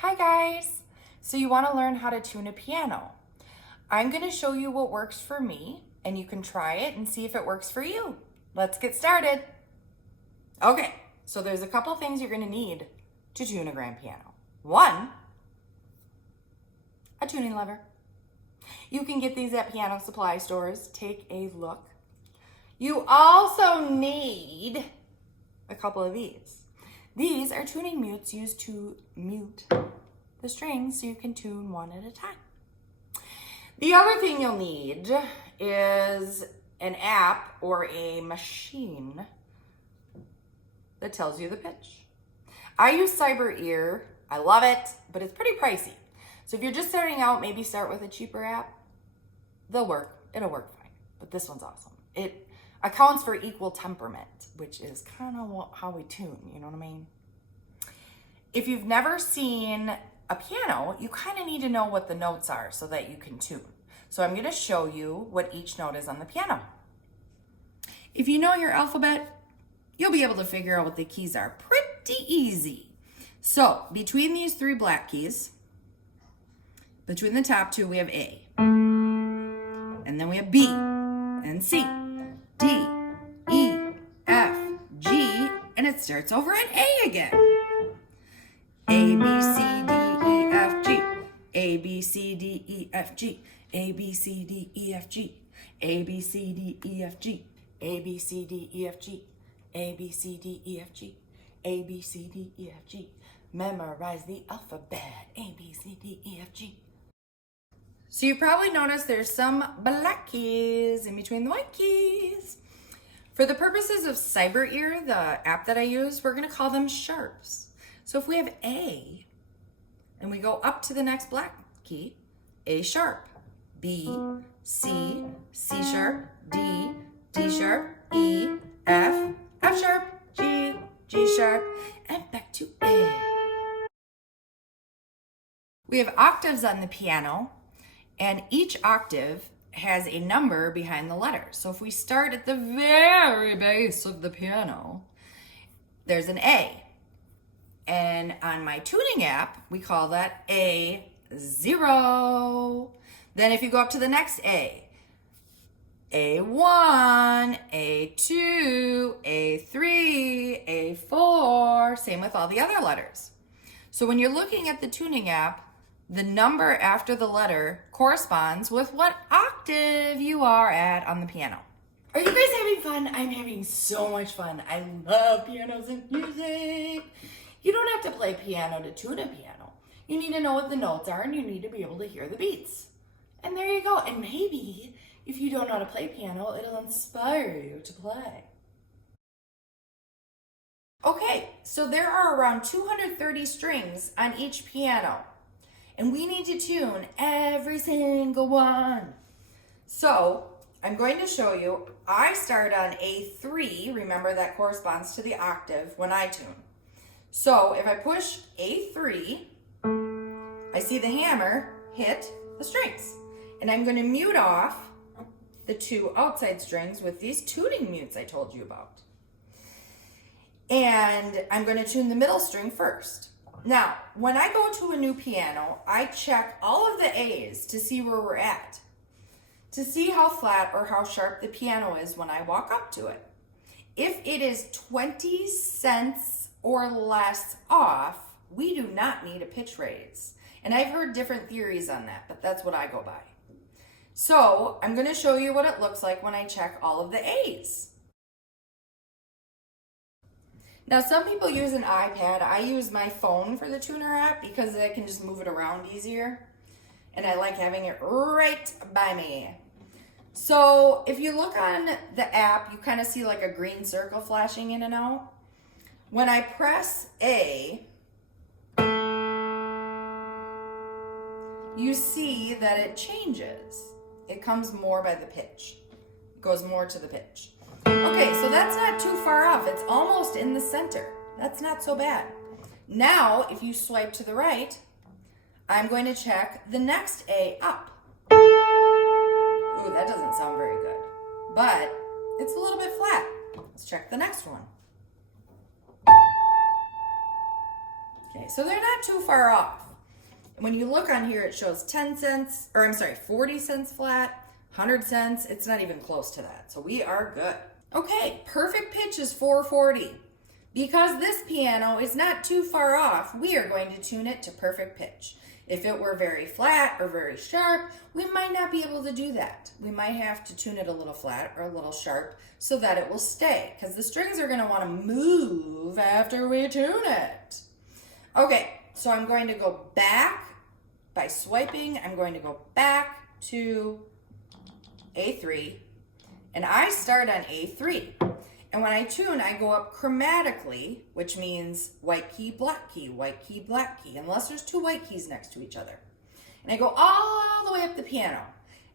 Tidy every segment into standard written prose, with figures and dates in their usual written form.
Hi guys! So you want to learn how to tune a piano. I'm going to show you what works for me and you can try it and see if it works for you. Let's get started. Okay, so there's a couple things you're going to need to tune a grand piano. One, a tuning lever. You can get these at piano supply stores. Take a look. You also need a couple of these. These are tuning mutes used to mute the strings so you can tune one at a time. The other thing you'll need is an app or a machine that tells you the pitch. I use Cyber Ear. I love it, but it's pretty pricey. So if you're just starting out, maybe start with a cheaper app. They'll work. It'll work fine. But this one's awesome. It accounts for equal temperament, which is kind of how we tune, you know what I mean? If you've never seen a piano, you kind of need to know what the notes are so that you can tune. So I'm going to show you what each note is on the piano. If you know your alphabet, you'll be able to figure out what the keys are pretty easy. So between these three black keys, between the top two, we have A. And then we have B and C, D, E, F, G, and it starts over at A again. A, B, C, D, E, F, G. A, B, C, D, E, F, G. A, B, C, D, E, F, G. A, B, C, D, E, F, G. A, B, C, D, E, F, G. A, B, C, D, E, F, G. A, B, C, D, E, F, G. Memorize the alphabet. A, B, C, D, E, F, G. So you probably noticed there's some black keys in between the white keys. For the purposes of Cyber Ear, the app that I use, we're going to call them sharps. So if we have A, and we go up to the next black key, A sharp, B, C, C sharp, D, D sharp, E, F, F sharp, G, G sharp, and back to A. We have octaves on the piano, and each octave has a number behind the letter. So if we start at the very base of the piano, there's an A. And on my tuning app, we call that A0. Then if you go up to the next A, A1, A2, A3, A4, same with all the other letters. So when you're looking at the tuning app, the number after the letter corresponds with what octave you are at on the piano. Are you guys having fun? I'm having so much fun. I love pianos and music. You don't have to play piano to tune a piano. You need to know what the notes are and you need to be able to hear the beats. And there you go. And maybe if you don't know how to play piano, it'll inspire you to play. Okay, so there are around 230 strings on each piano. And we need to tune every single one. So I'm going to show you, I start on A3, remember that corresponds to the octave when I tune. So if I push A3, I see the hammer hit the strings. And I'm going to mute off the two outside strings with these tuning mutes I told you about. And I'm going to tune the middle string first. Now, when I go to a new piano, I check all of the A's to see where we're at, to see how flat or how sharp the piano is when I walk up to it. If it is 20 cents or less off, we do not need a pitch raise. And I've heard different theories on that, but that's what I go by. So I'm going to show you what it looks like when I check all of the A's. Now, some people use an iPad. I use my phone for the tuner app because I can just move it around easier. And I like having it right by me. So if you look on the app, you kind of see like a green circle flashing in and out. When I press A, you see that it changes. It comes more by the pitch. It goes more to the pitch. Okay, so that's not too far off. It's almost in the center. That's not so bad. Now, if you swipe to the right, I'm going to check the next A up. Ooh, that doesn't sound very good, but it's a little bit flat. Let's check the next one. Okay, so they're not too far off. And when you look on here, it shows 40 cents flat, 100 cents. It's not even close to that. So we are good. Okay, perfect pitch is 440. Because this piano is not too far off, we are going to tune it to perfect pitch. If it were very flat or very sharp, we might not be able to do that. We might have to tune it a little flat or a little sharp so that it will stay, because the strings are going to want to move after we tune it. Okay, so I'm going to go back by swiping. I'm going to go back to A3, and I start on A3. And when I tune, I go up chromatically, which means white key, black key, white key, black key, unless there's two white keys next to each other. And I go all the way up the piano.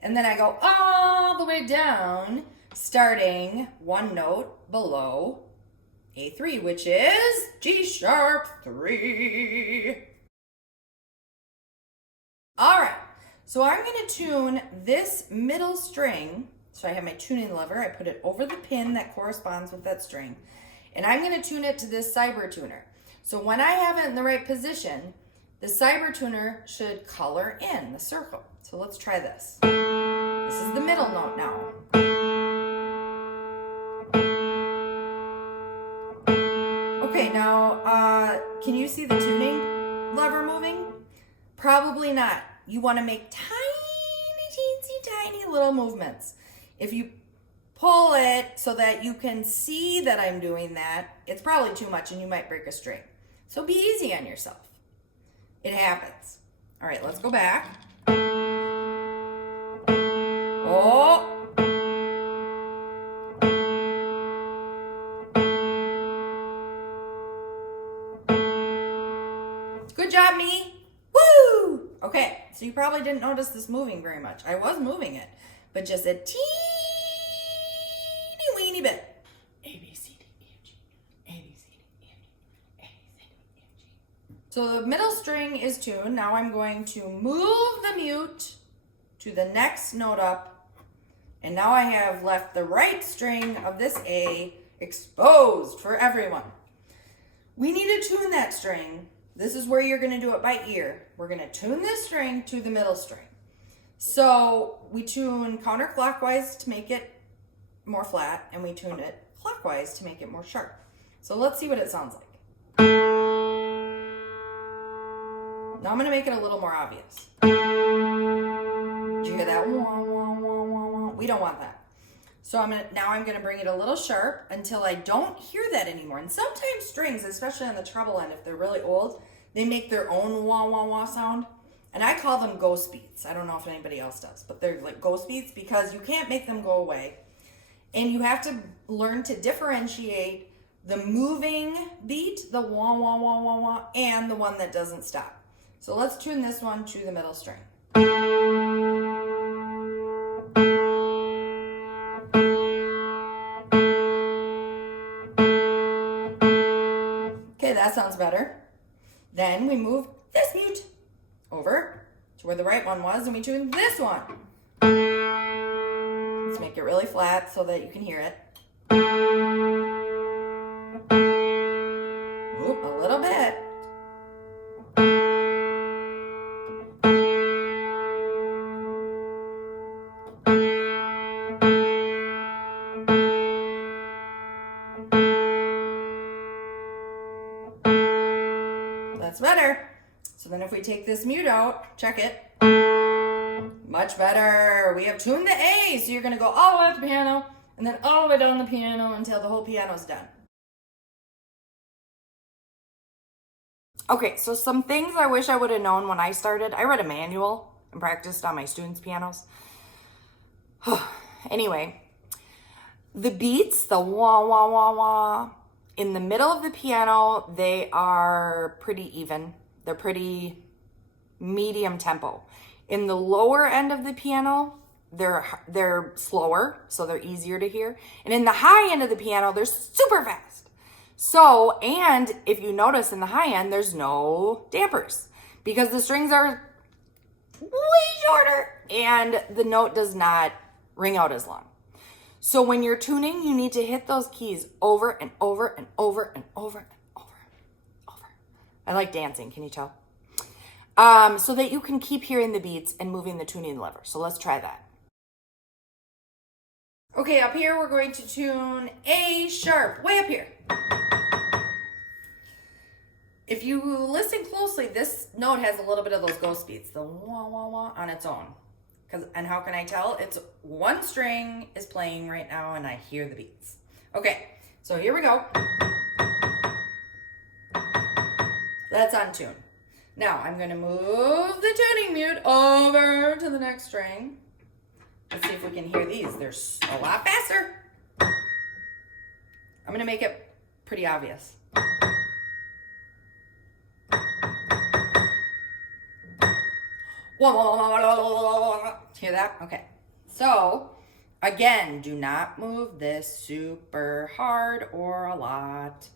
And then I go all the way down, starting one note below A3, which is G sharp 3. All right, so I'm going to tune this middle string. So I have my tuning lever, I put it over the pin that corresponds with that string, and I'm going to tune it to this cyber tuner. So when I have it in the right position, the cyber tuner should color in the circle. So let's try this. This is the middle note now. Okay, now can you see the tuning lever moving? Probably not. You want to make tiny, teensy, tiny little movements. If you pull it so that you can see that I'm doing that, it's probably too much and you might break a string. So be easy on yourself. It happens. All right, let's go back. Oh. Good job, me. Woo! Okay, so you probably didn't notice this moving very much. I was moving it, but just a teeny weeny bit. A, B, C, D, E, F, G. A, B, C, D, E, F, G. A, B, C, D, E, F, G. So the middle string is tuned. Now I'm going to move the mute to the next note up. And now I have left the right string of this A exposed for everyone. We need to tune that string. This is where you're going to do it by ear. We're going to tune this string to the middle string. So we tune counterclockwise to make it more flat, and we tune it clockwise to make it more sharp. So let's see what it sounds like. Now I'm going to make it a little more obvious. Did you hear that? We don't want that. So now I'm going to bring it a little sharp until I don't hear that anymore. And sometimes strings, especially on the treble end, if they're really old, they make their own wah wah wah sound. And I call them ghost beats. I don't know if anybody else does, but they're like ghost beats because you can't make them go away. And you have to learn to differentiate the moving beat, the wah wah wah wah wah, and the one that doesn't stop. So let's tune this one to the middle string. Okay, that sounds better. Then we move this mute over to where the right one was, and we tune this one. Let's make it really flat so that you can hear it. Oop, a little bit. That's better. So then if we take this mute out, check it. Much better. We have tuned the A, so you're going to go all the way up the piano and then all the way down the piano until the whole piano's done. Okay, so some things I wish I would have known when I started. I read a manual and practiced on my students' pianos. Anyway, the beats, the wah, wah, wah, wah, in the middle of the piano, they are pretty even. They're pretty medium tempo. In the lower end of the piano, they're slower, so they're easier to hear. And in the high end of the piano, they're super fast. So, and if you notice in the high end, there's no dampers because the strings are way shorter and the note does not ring out as long. So when you're tuning, you need to hit those keys over and over and over and over and over and over. I like dancing, can you tell? so that you can keep hearing the beats and moving the tuning lever. So let's try that. Okay, up here we're going to tune A sharp, way up here. If you listen closely, this note has a little bit of those ghost beats, the wah wah wah on its own. And how can I tell? It's one string is playing right now and I hear the beats. Okay, so here we go. That's on tune. Now I'm going to move the tuning mute over to the next string. Let's see if we can hear these. They're a lot faster. I'm going to make it pretty obvious. Hear that? Okay. So, again, do not move this super hard or a lot.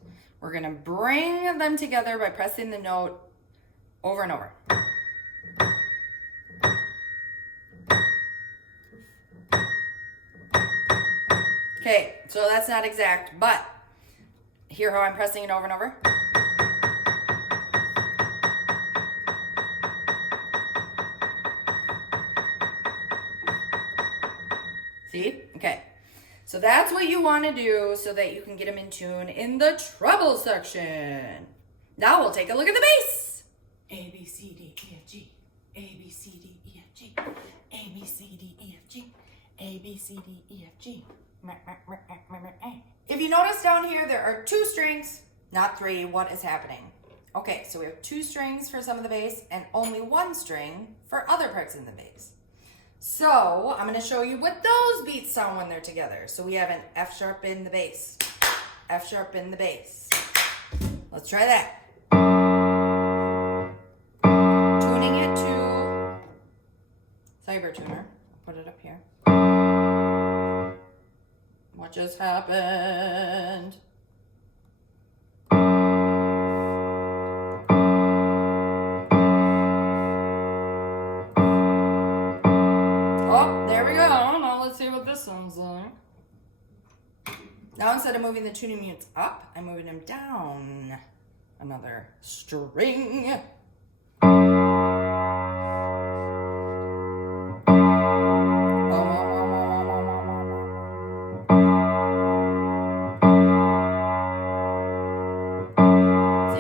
We're going to bring them together by pressing the note over and over. Okay, so that's not exact, but hear how I'm pressing it over and over? See? Okay. So that's what you want to do so that you can get them in tune in the treble section. Now we'll take a look at the bass. A, B, C, D, E, F, G. A, B, C, D, E, F, G. A, B, C, D, E, F, G. A, B, C, D, E, F, G. If you notice down here, there are 2 strings, not 3. What is happening? Okay, so we have 2 strings for some of the bass and only 1 string for other parts in the bass. So I'm going to show you what those beats sound when they're together. So we have an F sharp in the bass, F sharp in the bass. Let's try that. Tuning it to Cyber Tuner. I'll put it up here. What just happened? Sounds like. Now instead of moving the tuning mutes up, I'm moving them down another string. See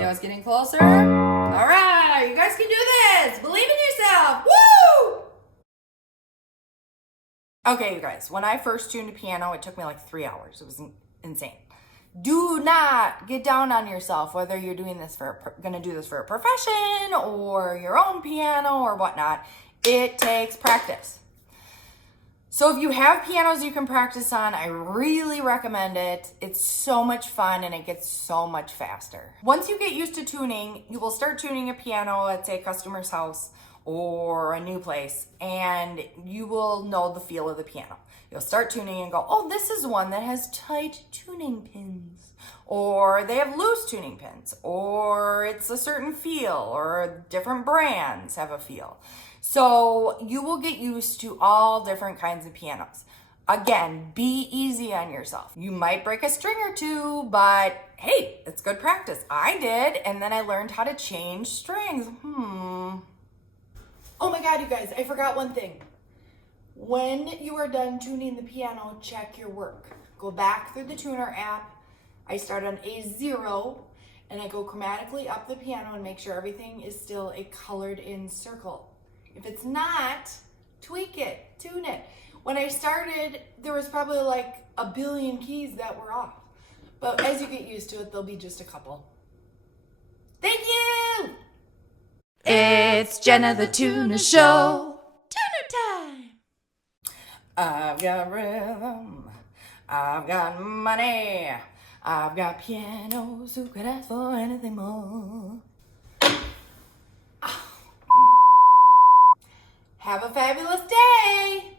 how it's getting closer? All right, you guys can do this. Believe in yourself. Woo! Okay, you guys, when I first tuned a piano, it took me like 3 hours. It was insane. Do not get down on yourself, whether you're doing this gonna do this for a profession or your own piano or whatnot. It takes practice. So if you have pianos you can practice on, I really recommend it. It's so much fun and it gets so much faster. Once you get used to tuning, you will start tuning a piano at, say, a customer's house or a new place, and you will know the feel of the piano. You'll start tuning and go, oh, this is one that has tight tuning pins, or they have loose tuning pins, or it's a certain feel, or different brands have a feel. So you will get used to all different kinds of pianos. Again, be easy on yourself. You might break a string or 2, but hey, it's good practice. I did, and then I learned how to change strings. Oh my God, you guys, I forgot one thing. When you are done tuning the piano, check your work. Go back through the tuner app. I start on A0 and I go chromatically up the piano and make sure everything is still a colored in circle. If it's not, tweak it, tune it. When I started, there was probably like a billion keys that were off. But as you get used to it, there'll be just a couple. Thank you! It's Jenna the Tuner Show. Tuner time. I've got rhythm. I've got money. I've got pianos. Who could ask for anything more? Have a fabulous day.